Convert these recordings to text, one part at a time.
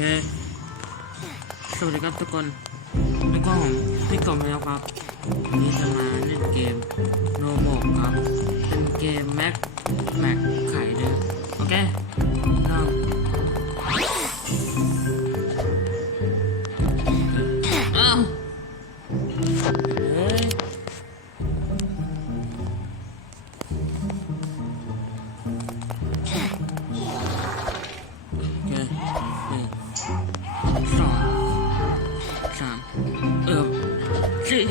เค สวัสดีครับทุกคนแล้วก็ผมพี่กล่อมแล้วครับวันนี้จะมาเล่นเกมโนโมครับ เป็นเกมแม็กแม็กไข่เด้อโอเคเริ่มอ้าว สี่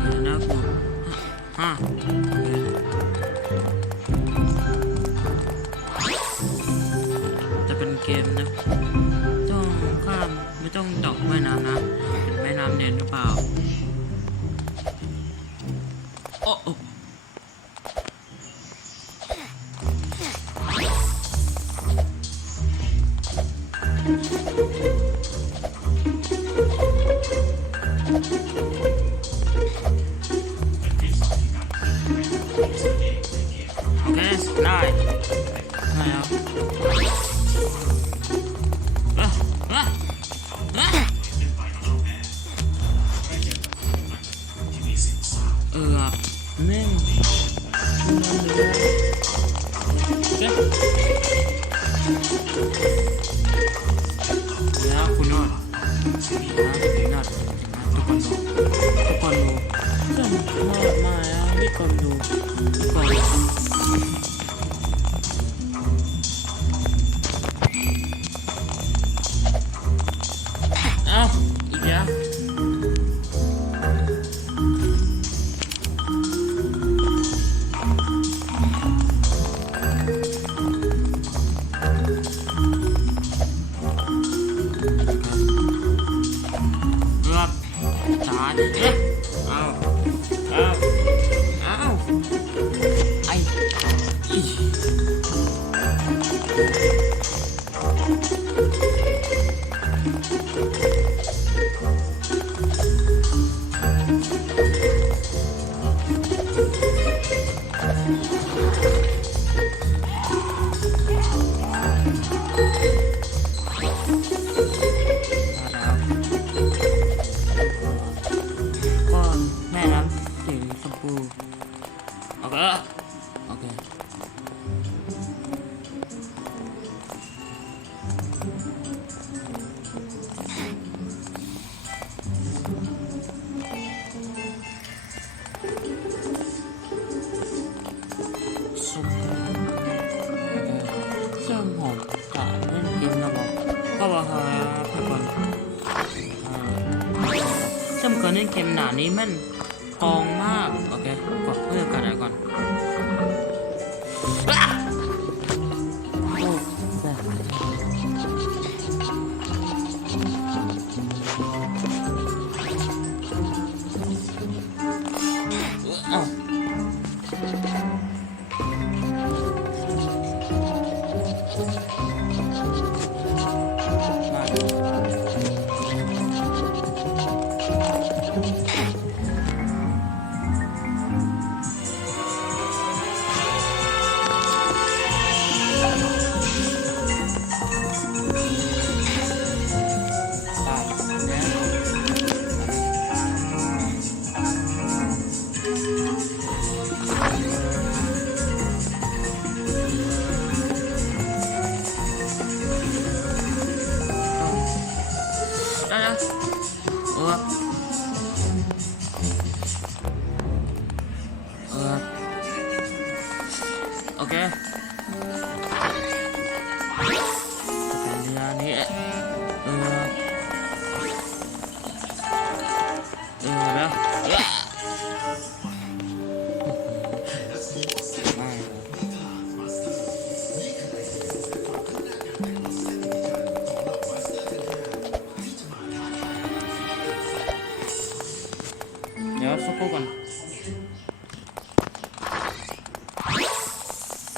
เออน่ากลัวอเคจะเป็นเกมนะ ต้องข้ามไม่ต้องตอกแม่น้ำนะ แม่น้ำเด่นหรือเปล่าโอ้ con luz. ก็แม่น้ำสีชมพูโอเคโอเค เค็มกันเล่นเกมหนานี้มันทองมาก 来来，我。 สักครู่ก่อน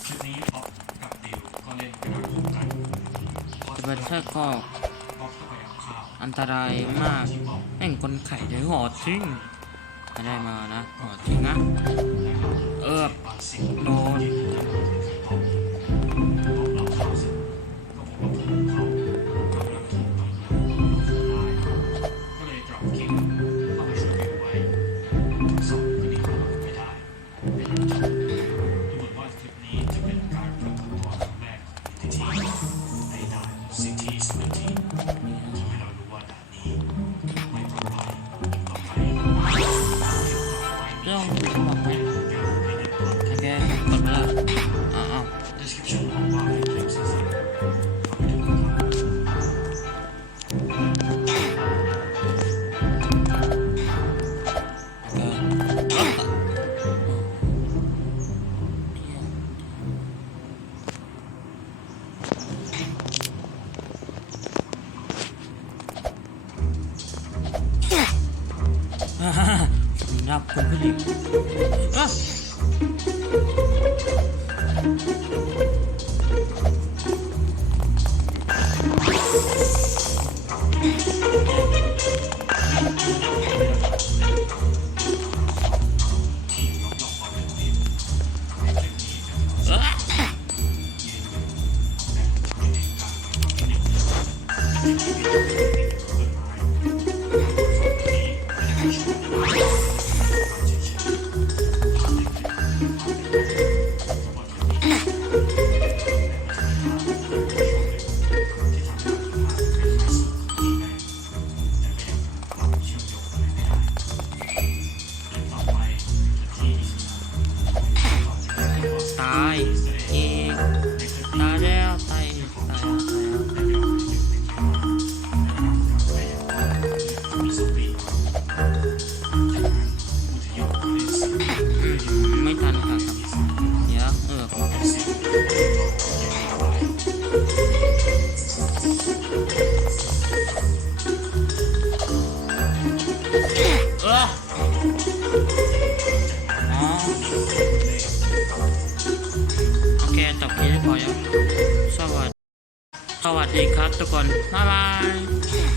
ชุดนี้ป๊อปกับดิวก็เล่นเป็นคู่กันจะเป็นแค่ข้อป๊อปก็ไปเอาข้าวอันตรายมากแม่งคนไข่เดี๋ยวหอทิ้งไม่ได้มานะหอทิ้งนะ เออโดน Thank you. ดีครับทุกคน บ๊ายบาย